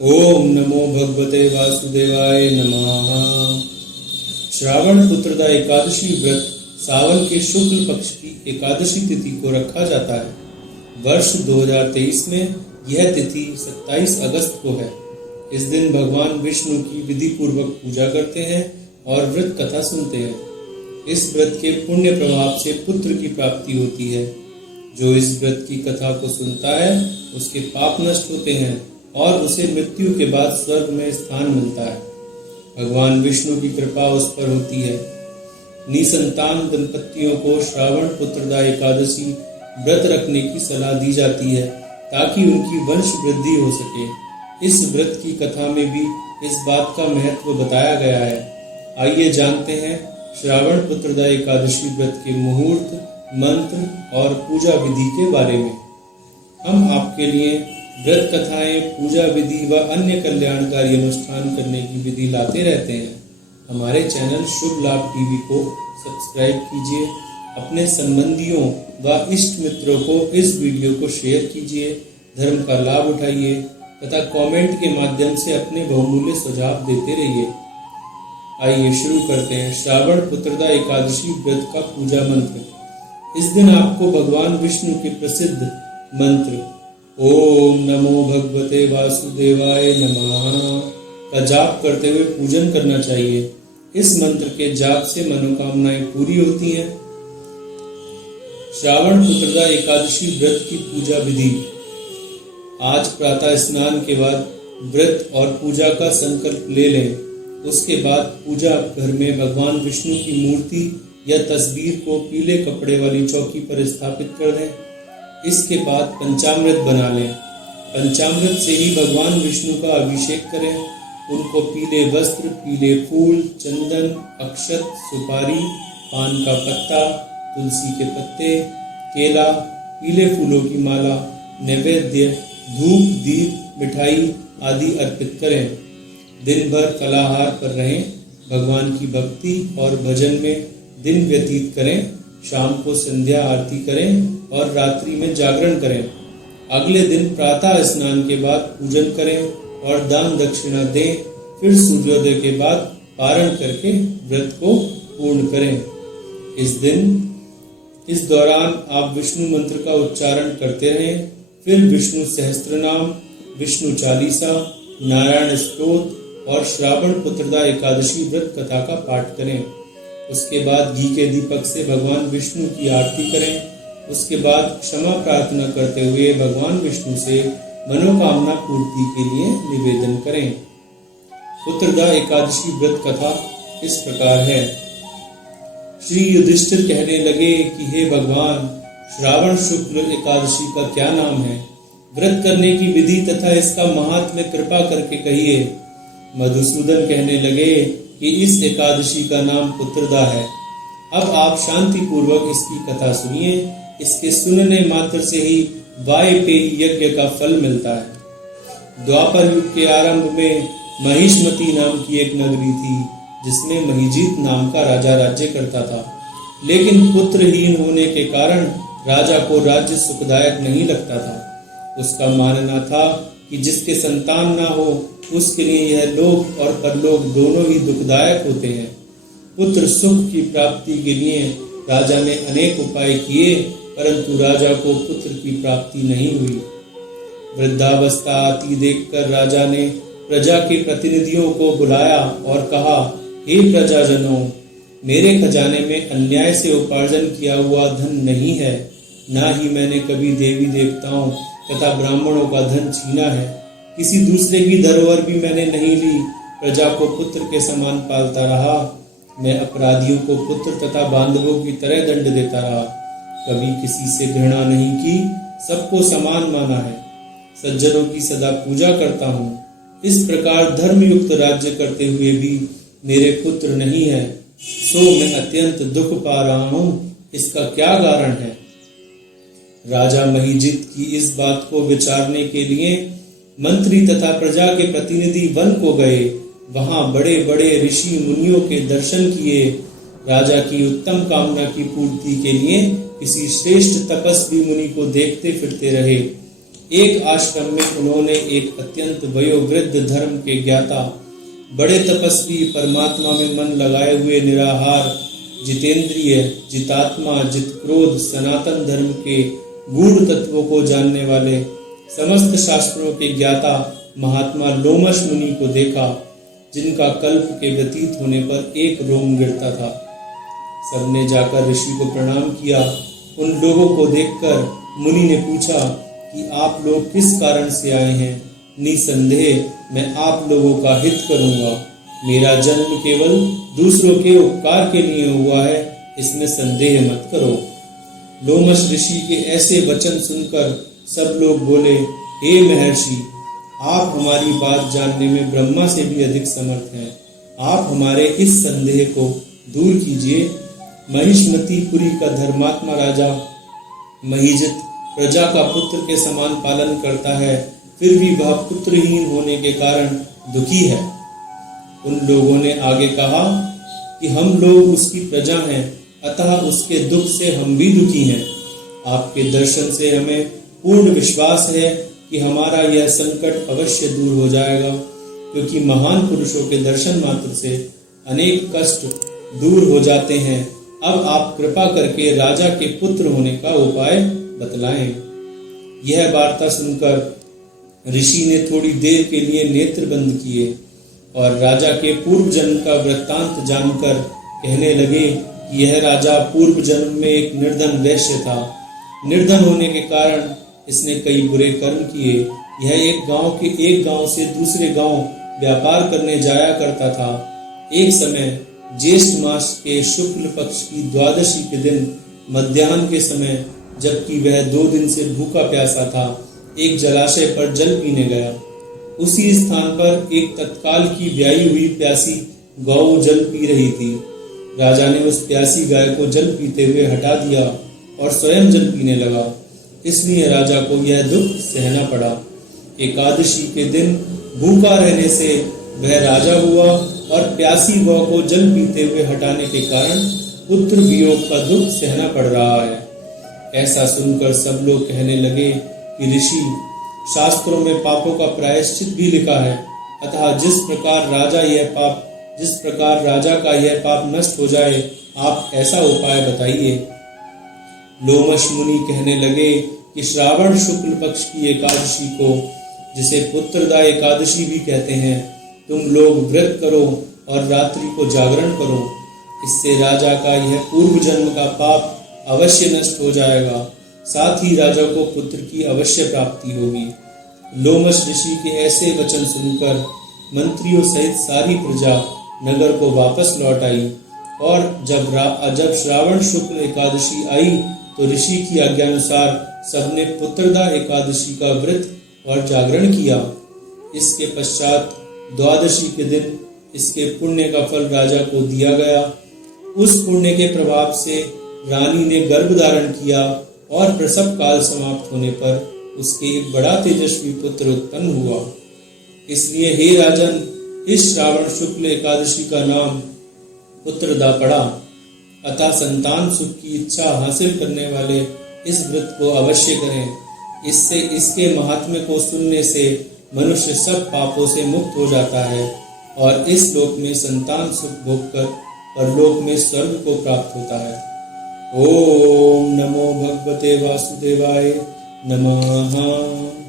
ओम नमो भगवते वासुदेवाय नमः। श्रावण पुत्रदा एकादशी व्रत सावन के शुक्ल पक्ष की एकादशी तिथि को रखा जाता है। वर्ष 2023 में यह तिथि 27 अगस्त को है। इस दिन भगवान विष्णु की विधि पूर्वक पूजा करते हैं और व्रत कथा सुनते हैं। इस व्रत के पुण्य प्रभाव से पुत्र की प्राप्ति होती है। जो इस व्रत की कथा को सुनता है उसके पाप नष्ट होते हैं और उसे मृत्यु के बाद स्वर्ग में स्थान मिलता है। भगवान विष्णु की कृपा उस पर होती है। निसंतान दंपतियों को श्रावण पुत्रदा एकादशी व्रत रखने की सलाह दी जाती है ताकि उनकी वंश वृद्धि हो सके। इस व्रत की कथा में भी इस बात का महत्व बताया गया है। आइए जानते हैं श्रावण पुत्रदा एकादशी व्रत के मुहूर्त, मंत्र और पूजा विधि के बारे में। हम आपके लिए व्रत कथाएं, पूजा विधि व अन्य कल्याणकारी अनुष्ठान करने की विधि लाते रहते हैं। हमारे चैनल शुभ लाभ टीवी को सब्सक्राइब कीजिए। अपने संबंधियों व इष्ट मित्रों को इस वीडियो को शेयर कीजिए। धर्म का लाभ उठाइए तथा कमेंट के माध्यम से अपने बहुमूल्य सुझाव देते रहिए। आइए शुरू करते हैं श्रावण पुत्रदा एकादशी व्रत का पूजा मंत्र। इस दिन आपको भगवान विष्णु के प्रसिद्ध मंत्र ओम नमो भगवते वासुदेवाय नमः का जाप करते हुए पूजन करना चाहिए। इस मंत्र के जाप से मनोकामनाएं पूरी होती हैं। श्रावण पुत्रदा एकादशी व्रत की पूजा विधि। आज प्रातः स्नान के बाद व्रत और पूजा का संकल्प ले लें। उसके बाद पूजा घर में भगवान विष्णु की मूर्ति या तस्वीर को पीले कपड़े वाली चौकी पर स्थापित कर दें। इसके बाद पंचामृत बना लें। पंचामृत से ही भगवान विष्णु का अभिषेक करें। उनको पीले वस्त्र, पीले फूल, चंदन, अक्षत, सुपारी, पान का पत्ता, तुलसी के पत्ते, केला, पीले फूलों की माला, नैवेद्य, धूप, दीप, मिठाई आदि अर्पित करें। दिन भर फलाहार पर रहें। भगवान की भक्ति और भजन में दिन व्यतीत करें। शाम को संध्या आरती करें और रात्रि में जागरण करें। अगले दिन प्रातः स्नान के बाद पूजन करें और दान दक्षिणा दें। फिर सूर्योदय के बाद पारण करके व्रत को पूर्ण करें। इस दौरान आप विष्णु मंत्र का उच्चारण करते रहें। फिर विष्णु सहस्त्रनाम, विष्णु चालीसा, नारायण स्तोत्र और श्रावण पुत्रदा एकादशी व्रत कथा का पाठ करें। उसके बाद घी के दीपक से भगवान विष्णु की आरती करें। उसके बाद क्षमा प्रार्थना करते हुए भगवान विष्णु से मनोकामना पूर्ति के लिए निवेदन करें। पुत्रदा एकादशी व्रत कथा इस प्रकार है। श्री युधिष्ठिर कहने लगे कि हे भगवान, श्रावण शुक्ल एकादशी का क्या नाम है? व्रत करने की विधि तथा इसका महात्म्य कृपा करके कहिए। मधुसूदन कहने लगे कि इस एकादशी का नाम पुत्रदा है। अब आप शांति पूर्वक इसकी कथा सुनिए। इसके सुनने मात्र से ही वायपेयी यज्ञ का फल मिलता है। द्वापर युग के आरंभ में महिष्मती नाम की एक नगरी थी जिसमें महिजीत नाम का राजा राज्य करता था। लेकिन पुत्रहीन होने के कारण राजा को राज्य सुखदायक नहीं लगता था। उसका मानना था कि जिसके संतान ना हो उसके लिए यह लोक और परलोक दोनों ही दुखदायक होते हैं। पुत्र सुख की प्राप्ति के लिए राजा ने अनेक उपाय किए, परंतु राजा को पुत्र की प्राप्ति नहीं हुई। वृद्धावस्था आती देखकर राजा ने प्रजा के प्रतिनिधियों को बुलाया और कहा, हे प्रजाजनों, मेरे खजाने में अन्याय से उपार्जन किया हुआ धन नहीं है, ना ही मैंने कभी देवी देवताओं तथा ब्राह्मणों का धन छीना है। किसी दूसरे की धरोहर भी मैंने नहीं ली। प्रजा को पुत्र के समान पालता रहा। मैं अपराधियों को पुत्र तथा बांधवों की तरह दंड देता रहा। कभी किसी से घृणा नहीं की, सबको समान माना है। सज्जनों की सदा पूजा करता हूँ। इस प्रकार धर्मयुक्त राज्य करते हुए भी मेरे पुत्र नहीं है, सो मैं अत्यंत दुख पा रहा हूँ। इसका क्या कारण है? राजा महिजीत की इस बात को विचारने के लिए मंत्री तथा प्रजा के प्रतिनिधि वन को गए। वहां बड़े बड़े ऋषि मुनियों के दर्शन किए। राजा की उत्तम कामना की पूर्ति के लिए किसी श्रेष्ठ तपस्वी मुनि को देखते फिरते रहे। एक आश्रम में उन्होंने एक अत्यंत वयोवृद्ध धर्म के ज्ञाता, बड़े तपस्वी, परमात्मा में मन लगाए हुए, निराहार, जितेंद्रिय, जितात्मा, जितक्रोध, सनातन धर्म के गूढ़ तत्वों को जानने वाले, समस्त शास्त्रों के ज्ञाता महात्मा लोमश मुनि को देखा, जिनका कल्प के व्यतीत होने पर एक रोम गिरता था। सबने जाकर ऋषि को प्रणाम किया। उन लोगों को देखकर मुनि ने पूछा कि आप लोग किस कारण से आए हैं? निसंदेह मैं आप लोगों का हित करूंगा। मेरा जन्म केवल दूसरों के उपकार के लिए हुआ है, इसमें संदेह मत करो। लोमश ऋषि के ऐसे वचन सुनकर सब लोग बोले, हे महर्षि, आप हमारी बात जानने में ब्रह्मा से भी अधिक समर्थ हैं। आप हमारे इस संदेह को दूर कीजिए। महिष्मतीपुरी का धर्मात्मा राजा महिजित प्रजा का पुत्र के समान पालन करता है, फिर भी वह पुत्रहीन होने के कारण दुखी है। उन लोगों ने आगे कहा कि हम लोग उसकी प्रजा हैं, अतः उसके दुख से हम भी दुखी हैं। आपके दर्शन से हमें पूर्ण विश्वास है कि हमारा यह संकट अवश्य दूर हो जाएगा, क्योंकि महान पुरुषों के दर्शन मात्र से अनेक कष्ट दूर हो जाते हैं। अब आप कृपा करके राजा के पुत्र होने का उपाय बतलाएं। यह वार्ता सुनकर ऋषि ने थोड़ी देर के लिए नेत्र बंद किए और राजा के पूर्व जन्म का वृत्तांत जानकर कहने लगे कि यह राजा पूर्व जन्म में एक निर्धन वैश्य था। निर्धन होने के कारण इसने कई बुरे कर्म किए। यह एक गांव से दूसरे गांव व्यापार करने जाया करता था। एक समय ज्येष्ठ मास के शुक्ल पक्ष की द्वादशी के दिन मध्याह्न के समय, जबकि वह 2 दिन से भूखा प्यासा था, एक जलाशय पर जल पीने गया। उसी स्थान पर एक तत्काल की ब्याई हुई प्यासी गौ जल पी रही थी। राजा ने उस प्यासी गाय को जल पीते हुए हटा दिया और स्वयं जल पीने लगा। इसलिए राजा को यह दुख सहना पड़ा। एकादशी के दिन भूखा रहने से वह राजा हुआ और प्यासी गौ को जल पीते हुए हटाने के कारण पुत्र वियोग का दुख सहना पड़ रहा है। ऐसा सुनकर सब लोग कहने लगे कि ऋषि, शास्त्रों में पापों का प्रायश्चित भी लिखा है, अतः जिस प्रकार राजा का यह पाप नष्ट हो जाए, आप ऐसा उपाय बताइए। लोमश मुनि कहने लगे कि श्रावण शुक्ल पक्ष की एकादशी को, जिसे पुत्रदा एकादशी भी कहते हैं, तुम लोग व्रत करो और रात्रि को जागरण करो। इससे राजा का यह पूर्व जन्म का पाप अवश्य नष्ट हो जाएगा, साथ ही राजा को पुत्र की अवश्य प्राप्ति होगी। लोमश ऋषि के ऐसे वचन सुनकर मंत्रियों सहित सारी प्रजा नगर को वापस लौट आई और जब श्रावण शुक्ल एकादशी आई तो ऋषि की आज्ञानुसार सबने पुत्रदा एकादशी का व्रत और जागरण किया। इसके पश्चात द्वादशी के दिन इसके पुण्य का फल राजा को दिया गया। उस पुण्य के प्रभाव से रानी ने गर्भ धारण किया और प्रसव काल समाप्त होने पर उसके एक बड़ा तेजस्वी पुत्र उत्पन्न हुआ। इसलिए हे राजन, इस श्रावण शुक्ल एकादशी का नाम पुत्रदा पड़ा। अतः संतान सुख की इच्छा हासिल करने वाले इस व्रत को अवश्य करें। इससे इसके महात्म्य को सुनने से मनुष्य सब पापों से मुक्त हो जाता है और इस लोक में संतान सुख भोगकर परलोक में स्वर्ग को प्राप्त होता है। ओम नमो भगवते वासुदेवाय नमः।